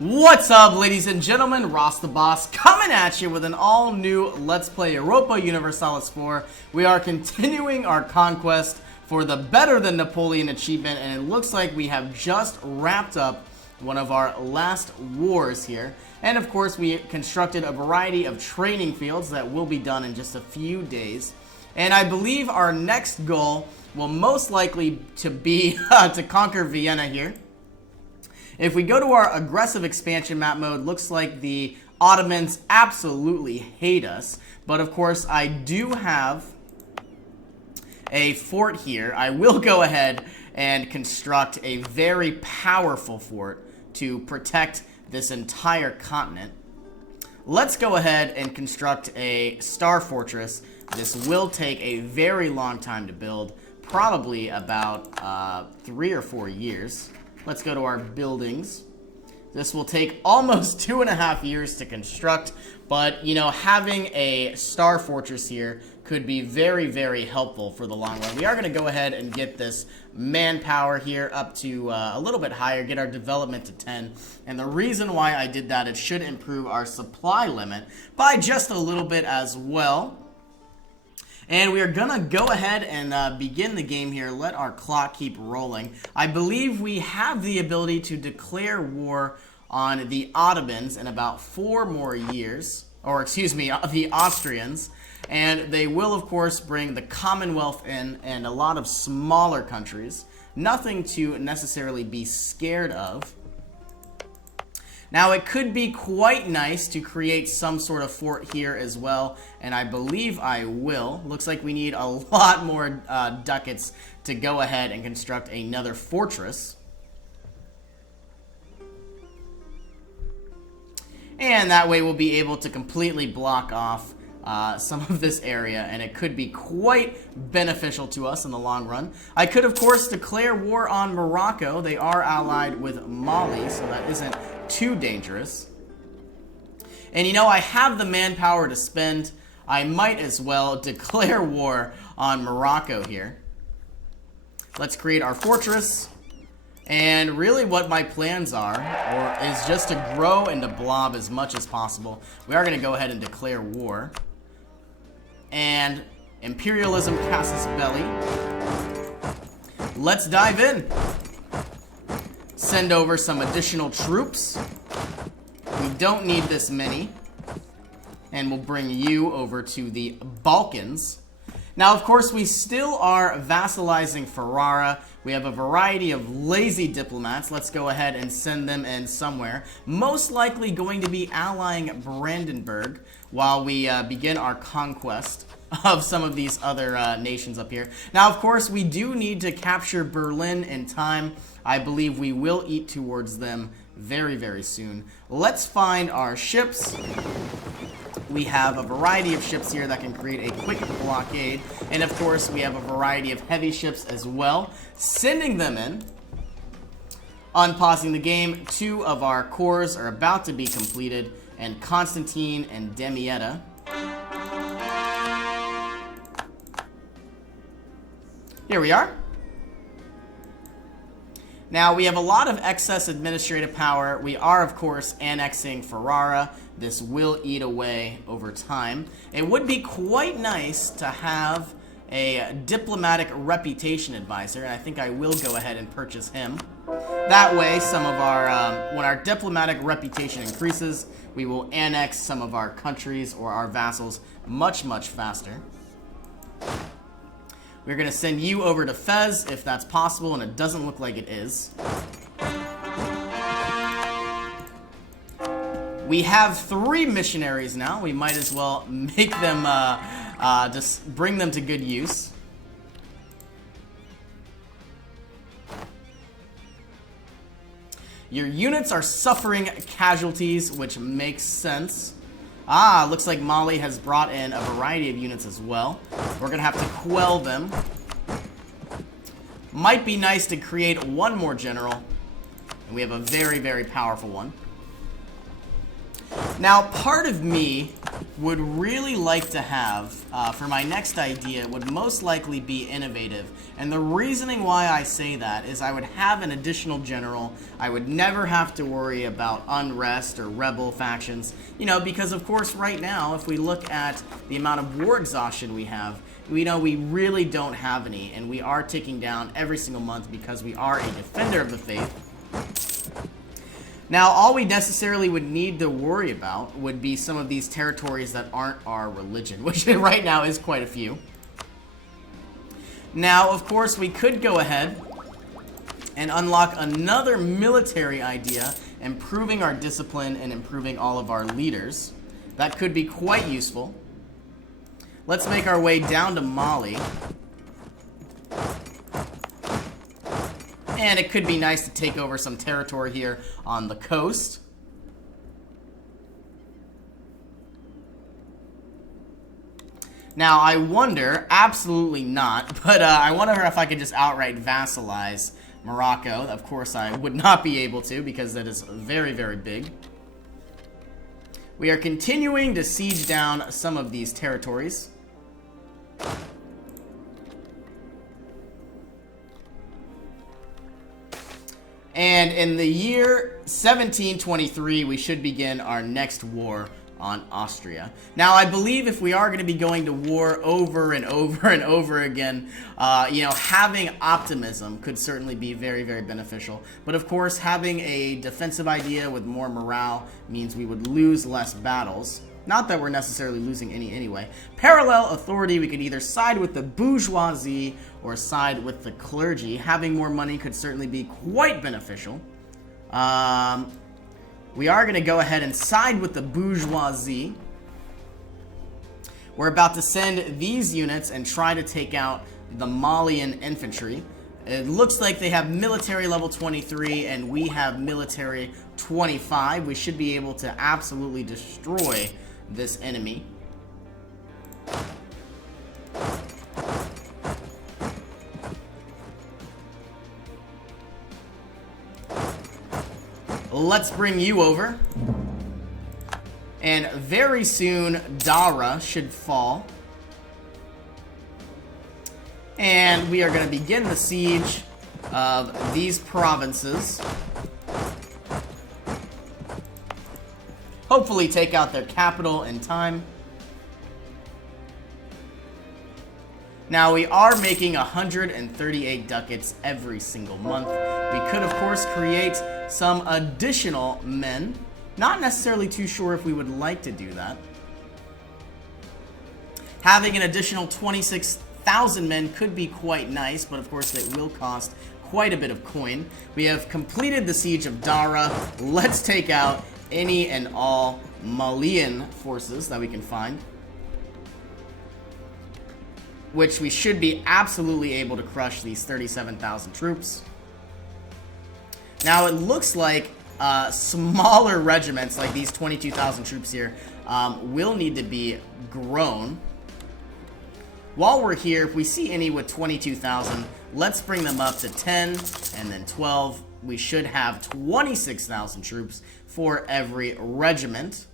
What's up, ladies and gentlemen? Ross the Boss coming at you with an all-new Let's Play Europa Universalis 4. We are continuing our conquest for the Better Than Napoleon achievement, and it looks like we have just wrapped up one of our last wars here. And of course, we constructed a variety of training fields that will be done in just a few days. And I believe our next goal will most likely to be to conquer Vienna here. If we go to our aggressive expansion map mode, looks like the Ottomans absolutely hate us. But of course, I do have a fort here. I will go ahead and construct a very powerful fort to protect this entire continent. Let's go ahead and construct a star fortress. This will take a very long time to build, probably about 3 or 4 years. Let's go to our buildings. This will take almost 2.5 years to construct, but, you know, having a star fortress here could be very, very helpful for the long run. We are going to go ahead and get this manpower here up to a little bit higher, get our development to 10. And the reason why I did that, it should improve our supply limit by just a little bit as well. And we are going to go ahead and begin the game here. Let our clock keep rolling. I believe we have the ability to declare war on the Ottomans in about 4 more years. Or, excuse me, the Austrians. And they will, of course, bring the Commonwealth in and a lot of smaller countries. Nothing to necessarily be scared of. Now, it could be quite nice to create some sort of fort here as well, and I believe I will. Looks like we need a lot more ducats to go ahead and construct another fortress. And that way we'll be able to completely block off some of this area, and it could be quite beneficial to us in the long run. I could, of course, declare war on Morocco. They are allied with Mali, so that isn't too dangerous. And you know, I have the manpower to spend. I might as well declare war on Morocco here. Let's create our fortress. And really what my plans are, is just to grow and to blob as much as possible. We are going to go ahead and declare war. And imperialism casus belli. Let's dive in. Send over some additional troops. We don't need this many. And we'll bring you over to the Balkans. Now, of course, we still are vassalizing Ferrara. We have a variety of lazy diplomats. Let's go ahead and send them in somewhere. Most likely going to be allying Brandenburg while we begin our conquest of some of these other nations up here. Now, of course, we do need to capture Berlin in time. I believe we will eat towards them very, very soon. Let's find our ships. We have a variety of ships here that can create a quick blockade. And of course, we have a variety of heavy ships as well. Sending them in. Unpausing the game. 2 of our cores are about to be completed. And Constantine and Damietta. Here we are. Now, we have a lot of excess administrative power. We are, of course, annexing Ferrara. This will eat away over time. It would be quite nice to have a diplomatic reputation advisor, and I think I will go ahead and purchase him. That way, some of our, when our diplomatic reputation increases, we will annex some of our countries or our vassals much, much faster. We're going to send you over to Fez if that's possible, and it doesn't look like it is. We have 3 missionaries now. We might as well make them, just bring them to good use. Your units are suffering casualties, which makes sense. Ah, looks like Mali has brought in a variety of units as well. We're going to have to quell them. Might be nice to create 1 more general. And we have a very, very powerful one. Now, part of me would really like to have for my next idea would most likely be innovative. And the reasoning why I say that is I would have an additional general. I would never have to worry about unrest or rebel factions, you know, because of course right now, if we look at the amount of war exhaustion we have, we know we really don't have any, and we are ticking down every single month because we are a defender of the faith. Now, all we necessarily would need to worry about would be some of these territories that aren't our religion, which right now is quite a few. Now, of course, we could go ahead and unlock another military idea, improving our discipline and improving all of our leaders. That could be quite useful. Let's make our way down to Mali. And it could be nice to take over some territory here on the coast. Now, I wonder, absolutely not, but I wonder if I could just outright vassalize Morocco. Of course, I would not be able to because that is very, very big. We are continuing to siege down some of these territories. And in the year 1723, we should begin our next war on Austria. Now, I believe if we are going to be going to war over and over and over again, you know, having optimism could certainly be very, very beneficial. But of course, having a defensive idea with more morale means we would lose less battles. Not that we're necessarily losing any anyway. Parallel authority, we could either side with the bourgeoisie or side with the clergy. Having more money could certainly be quite beneficial. We are going to go ahead and side with the bourgeoisie. We're about to send these units and try to take out the Malian infantry. It looks like they have military level 23 and we have military 25. We should be able to absolutely destroy this enemy. Let's bring you over. And very soon, Dara should fall. And we are going to begin the siege of these provinces. Hopefully take out their capital in time. Now, we are making 138 ducats every single month. We could, of course, create some additional men. Not necessarily too sure if we would like to do that. Having an additional 26,000 men could be quite nice, but of course it will cost quite a bit of coin. We have completed the siege of Dara. Let's take out any and all Malian forces that we can find, which we should be absolutely able to crush these 37,000 troops. Now it looks like smaller regiments like these 22,000 troops here will need to be grown. While we're here, if we see any with 22,000, let's bring them up to 10 and then 12. We should have 26,000 troops for every regiment.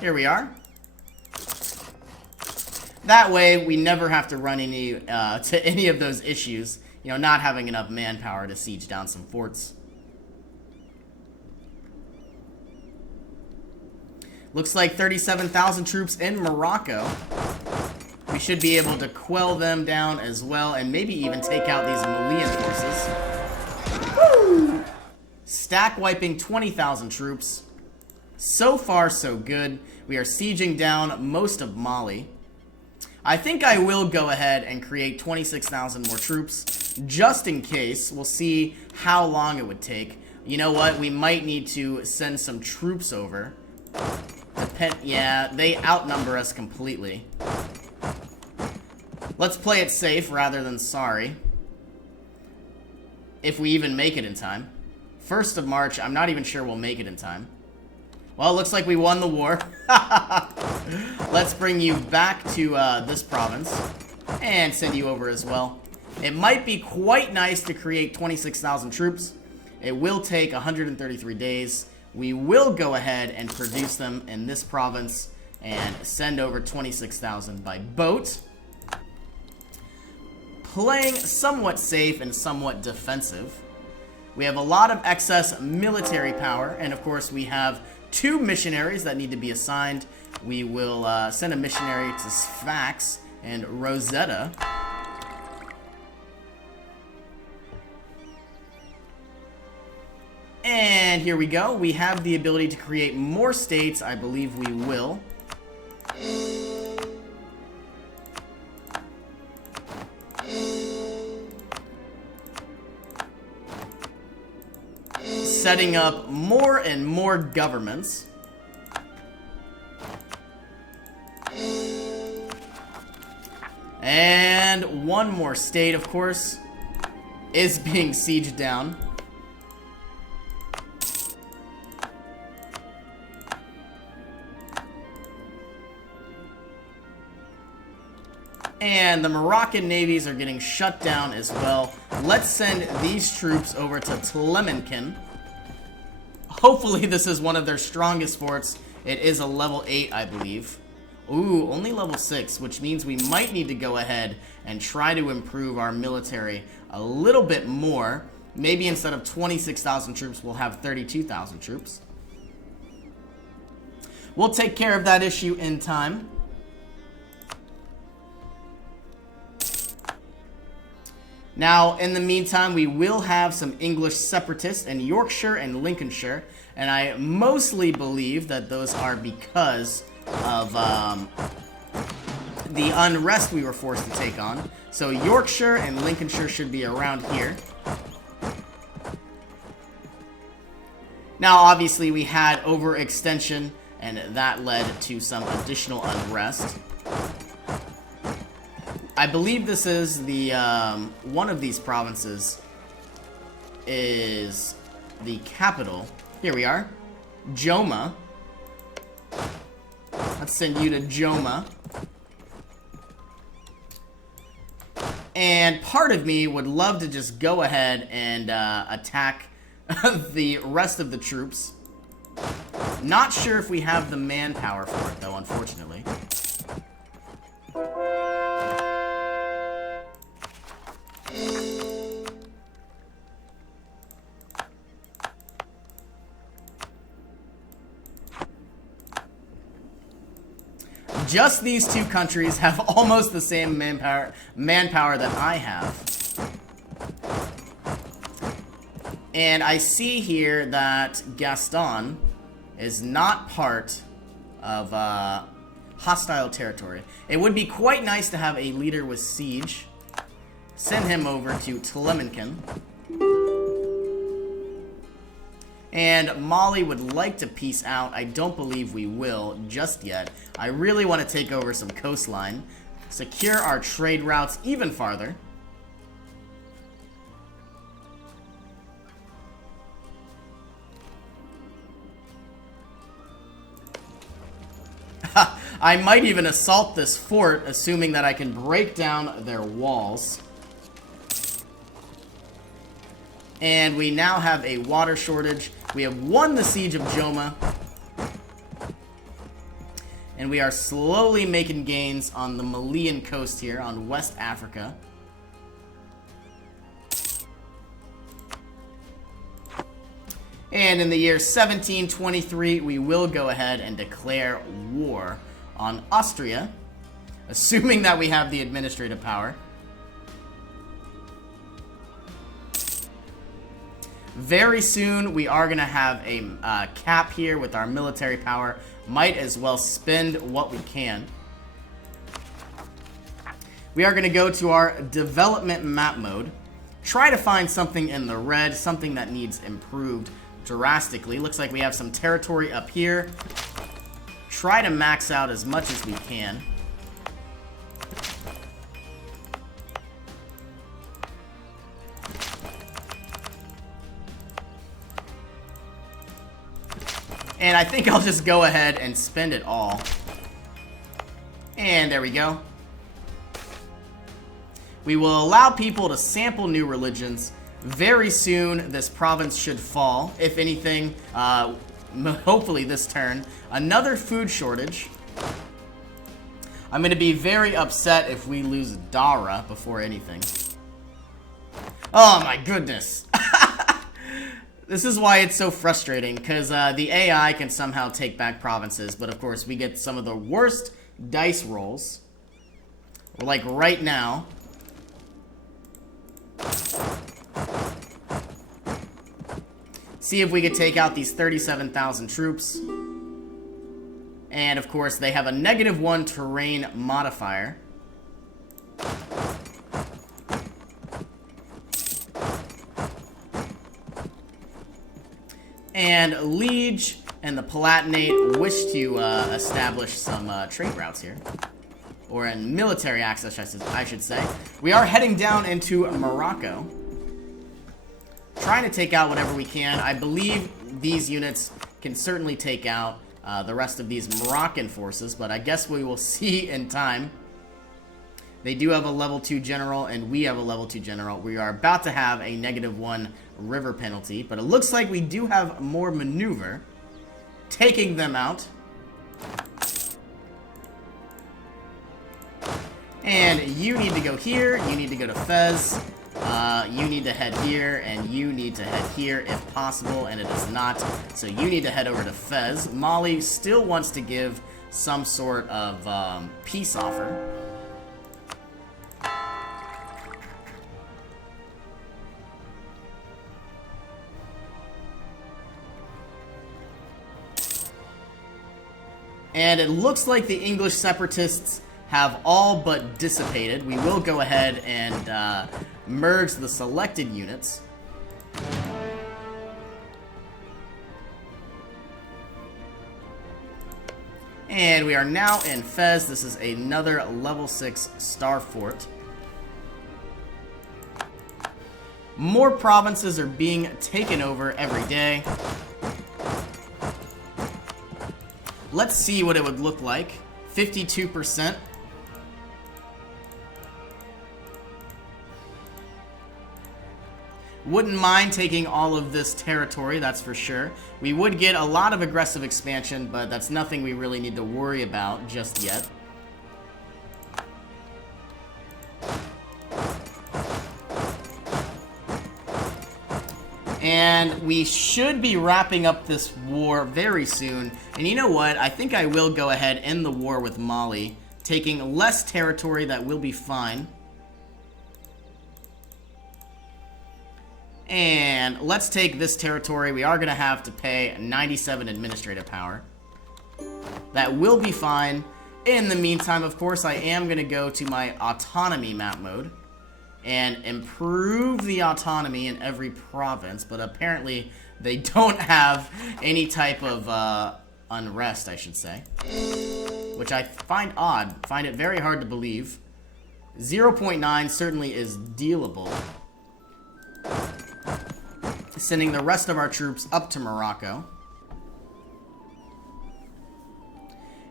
Here we are. That way, we never have to run to any of those issues. You know, not having enough manpower to siege down some forts. Looks like 37,000 troops in Morocco. We should be able to quell them down as well, and maybe even take out these Malian forces. Woo! Stack wiping 20,000 troops. So far, so good. We are sieging down most of Mali. I think I will go ahead and create 26,000 more troops, just in case. We'll see how long it would take. You know what? We might need to send some troops over. Yeah, they outnumber us completely. Let's play it safe rather than sorry. If we even make it in time. 1st of March, I'm not even sure we'll make it in time. Well, it looks like we won the war. Let's bring you back to this province and send you over as well. It might be quite nice to create 26,000 troops. It will take 133 days. We will go ahead and produce them in this province and send over 26,000 by boat. Playing somewhat safe and somewhat defensive. We have a lot of excess military power, and of course we have 2 missionaries that need to be assigned. We will send a missionary to Sfax and Rosetta. And here we go. We have the ability to create more states. I believe we will. Setting up more and more governments. And one more state, of course, is being sieged down. And the Moroccan navies are getting shut down as well. Let's send these troops over to Tlemenken. Hopefully this is one of their strongest forts. It is a level 8, I believe. Ooh, only level 6, which means we might need to go ahead and try to improve our military a little bit more. Maybe instead of 26,000 troops, we'll have 32,000 troops. We'll take care of that issue in time. Now, in the meantime, we will have some English separatists in Yorkshire and Lincolnshire, and I mostly believe that those are because of the unrest we were forced to take on. So Yorkshire and Lincolnshire should be around here. Now, obviously, we had overextension, and that led to some additional unrest. I believe this is the, one of these provinces is the capital. Here we are. Joma. Let's send you to Joma. And part of me would love to just go ahead and attack the rest of the troops. Not sure if we have the manpower for it, though, unfortunately. Just these two countries have almost the same manpower that I have. And I see here that Gaston is not part of hostile territory. It would be quite nice to have a leader with siege. Send him over to Tlemenken. And Mali would like to peace out. I don't believe we will just yet. I really want to take over some coastline. Secure our trade routes even farther. I might even assault this fort, assuming that I can break down their walls. And we now have a water shortage. We have won the siege of Joma. And we are slowly making gains on the Malian coast here on West Africa. And in the year 1723, we will go ahead and declare war on Austria, assuming that we have the administrative power. Very soon, we are going to have a cap here with our military power. Might as well spend what we can. We are going to go to our development map mode. Try to find something in the red, something that needs improved drastically. Looks like we have some territory up here. Try to max out as much as we can. And I think I'll just go ahead and spend it all. And there we go. We will allow people to sample new religions. Very soon, this province should fall. If anything, hopefully this turn. Another food shortage. I'm going to be very upset if we lose Dara before anything. Oh my goodness. This is why it's so frustrating, because the AI can somehow take back provinces, but of course we get some of the worst dice rolls. Like right now. See if we could take out these 37,000 troops. And of course they have a -1 terrain modifier. And Liege and the Palatinate wish to establish some trade routes here. Or in military access, I should say. We are heading down into Morocco. Trying to take out whatever we can. I believe these units can certainly take out the rest of these Moroccan forces, but I guess we will see in time. They do have a level 2 general, and we have a level 2 general. We are about to have a -1 river penalty, but it looks like we do have more maneuver. Taking them out. And you need to go here, you need to go to Fez, you need to head here, and you need to head here if possible, and it is not. So you need to head over to Fez. Mali still wants to give some sort of peace offer. And it looks like the English separatists have all but dissipated. We will go ahead and merge the selected units. And we are now in Fez. This is another level 6 star fort. More provinces are being taken over every day. Let's see what it would look like. 52%. Wouldn't mind taking all of this territory, that's for sure. We would get a lot of aggressive expansion, but that's nothing we really need to worry about just yet. And we should be wrapping up this war very soon. And you know what? I think I will go ahead and end the war with Mali. Taking less territory, that will be fine. And let's take this territory. We are going to have to pay 97 administrative power. That will be fine. In the meantime, of course, I am going to go to my autonomy map mode and improve the autonomy in every province, but apparently they don't have any type of unrest, I should say. Which I find odd, find it very hard to believe. 0.9 certainly is dealable. Sending the rest of our troops up to Morocco.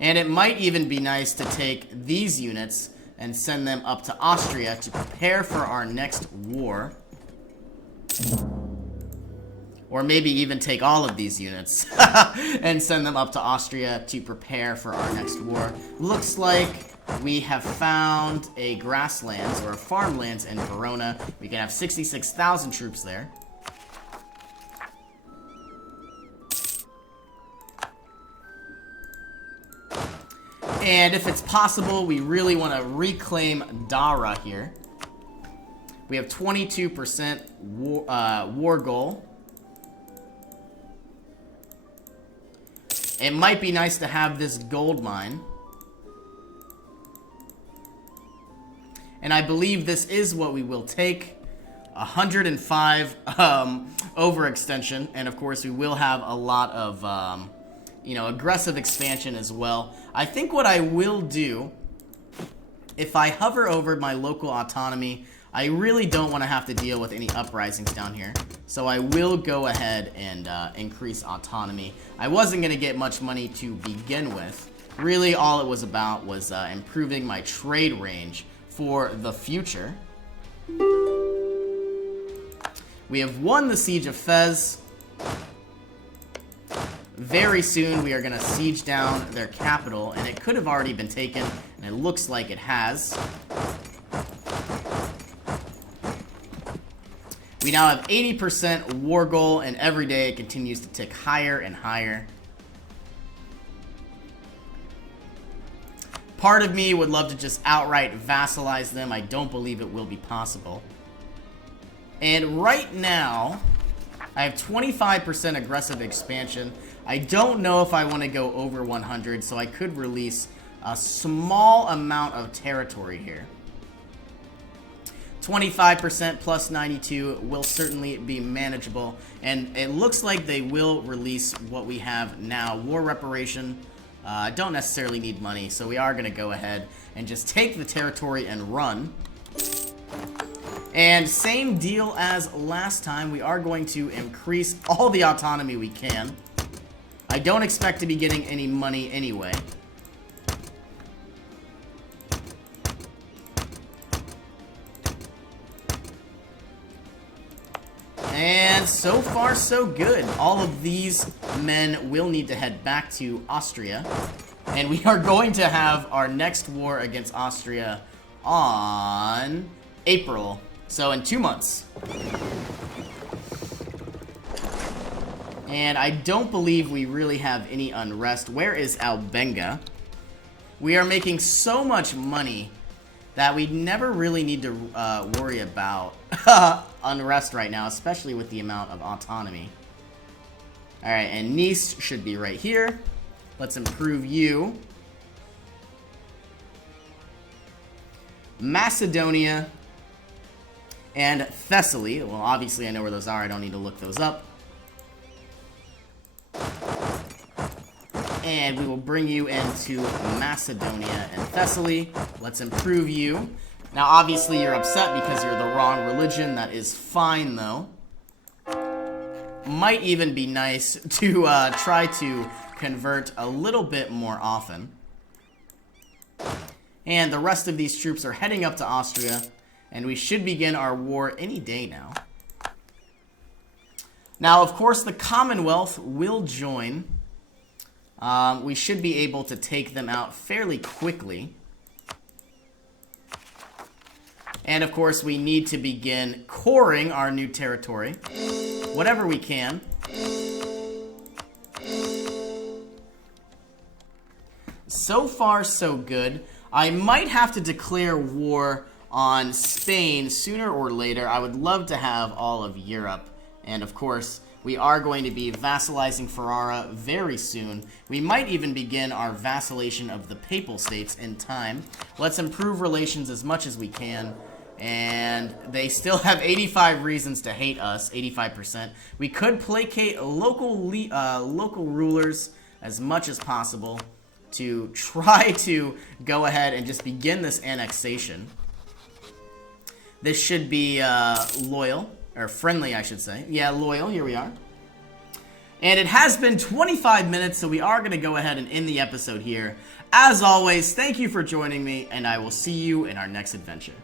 And it might even be nice to take these units and send them up to Austria to prepare for our next war. Or maybe even take all of these units and send them up to Austria to prepare for our next war. Looks like we have found a grasslands or a farmlands in Verona. We can have 66,000 troops there. And if it's possible, we really want to reclaim Dara here. We have 22% war goal. It might be nice to have this gold mine. And I believe this is what we will take. 105 overextension. And of course, we will have a lot of you know, aggressive expansion as well. I think what I will do, if I hover over my local autonomy, I really don't want to have to deal with any uprisings down here. So I will go ahead and increase autonomy. I wasn't going to get much money to begin with. Really, all it was about was improving my trade range for the future. We have won the Siege of Fez. very soon we are going to siege down their capital, and it could have already been taken, and it looks like it has. We now have 80% war goal, and every day it continues to tick higher and higher. Part of me would love to just outright vassalize them. I don't believe it will be possible. And right now, I have 25% aggressive expansion. I don't know if I want to go over 100, so I could release a small amount of territory here. 25% plus 92 will certainly be manageable, and it looks like they will release what we have now. War reparation. Don't necessarily need money, so we are going to go ahead and just take the territory and run. And same deal as last time, we are going to increase all the autonomy we can. I don't expect to be getting any money anyway. And so far, so good. All of these men will need to head back to Austria. And we are going to have our next war against Austria on April. So in 2 months. And I don't believe we really have any unrest. Where is Albenga? We are making so much money that we never really need to worry about unrest right now, especially with the amount of autonomy. Alright, and Nice should be right here. Let's improve you. Macedonia and Thessaly. Well, obviously I know where those are. I don't need to look those up. And we will bring you into Macedonia and Thessaly. Let's improve you. Now, obviously, you're upset because you're the wrong religion. That is fine, though. Might even be nice to try to convert a little bit more often. And the rest of these troops are heading up to Austria, and we should begin our war any day now. Now, of course, the Commonwealth will join. We should be able to take them out fairly quickly. And of course, we need to begin coring our new territory. Whatever we can. So far, so good. I might have to declare war on Spain sooner or later. I would love to have all of Europe. And of course, we are going to be vassalizing Ferrara very soon. We might even begin our vassallation of the Papal States in time. Let's improve relations as much as we can. And they still have 85 reasons to hate us, 85%. We could placate local rulers as much as possible to try to go ahead and just begin this annexation. This should be loyal. Or friendly, I should say. Yeah, loyal. Here we are. And it has been 25 minutes, so we are going to go ahead and end the episode here. As always, thank you for joining me, and I will see you in our next adventure.